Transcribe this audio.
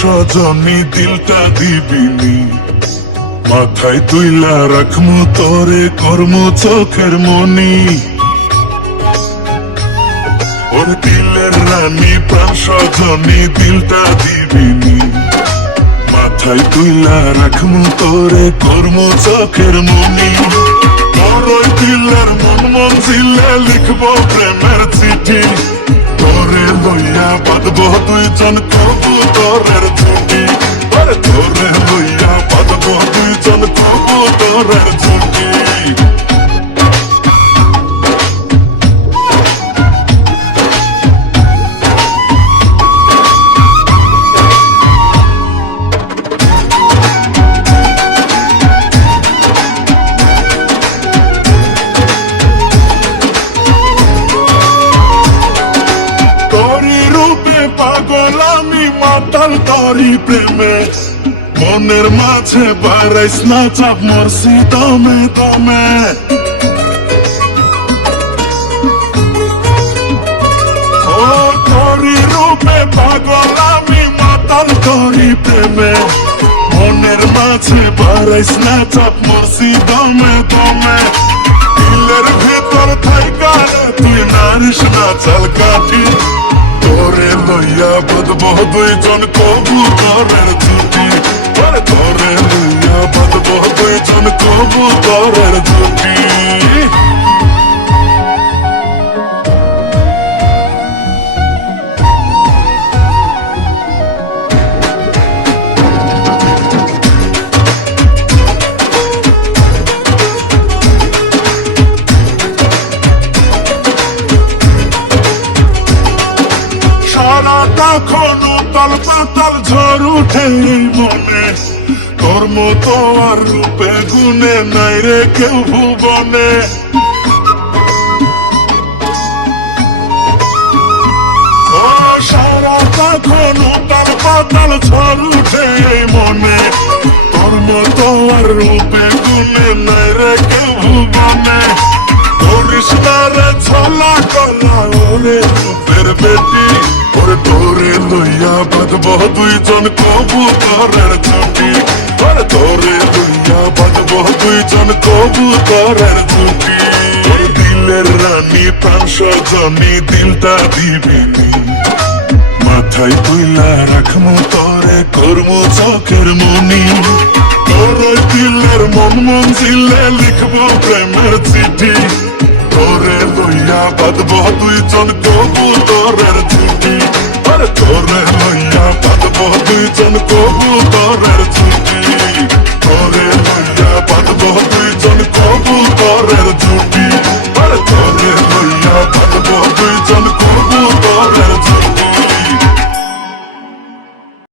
সজনী দিলটা দিবিনি, মাথায় তুইলা রাখমু তোরে কর্ম চোখের মনি। ওর দিলের রানী প্রাণ সজনী দিলটা দিবিনি, মাথায় তুইলা রাখমু তোরে কর্ম চোখের মনি। তোর দিলের মন মঞ্জিলে লিখবো প্রেমের চিঠি, তোরে লইয়া বাঁধবো দুইজন কবুতরের জুটি। তোরে লইয়া বাঁধবো দুইজন কবুতরের জুটি। পাগল আমি মাতাল তোরি প্রেমে, মনের মাঝে বাড়াইস না চাপ মরছি দমে দমে। ও তোরি রূপে পাগল আমি মাতাল তোরি প্রেমে, মনের মাঝে বাড়াইস না চাপ মরছি দমে দমে। দিলের ভেতর থাইকা তুই নারিস না চাল কাঠি, তোরে লইয়া বাঁধবো দুইজন কবুতরের জুটি। তোরে লইয়া বাঁধবো দুইজন কবুতরের জুটি। তখন উতাল পাতাল ঝড় উঠে মনে, তোর মতো আর রূপে গুণে নাই রে কেউ ভুবনে। ও সারা তখন উতাল পাতাল ঝড় উঠে মনে, তোর মতো আর রূপে গুণে নাই রে কেউ ভুবনে। করিস না রে ছলা কলা ওরে রূপের বেটি, ওরে তোরে লইয়া বাঁধবো দুইজন কবুতরের জুটি। ওরে তোরে লইয়া বাঁধবো দুইজন কবুতরের জুটি। ওর দিলের রানী প্রাণ সজনী দিলটা দিবিনি, মাথায় তুইলা রাখমু তোরে কর্ম চোখের মনি। তোর দিলের মন মঞ্জিলে লিখবো প্রেমের চিঠি, তোরে লইয়া বাঁধবো দুইজন কবুতরের জুটি। তোরে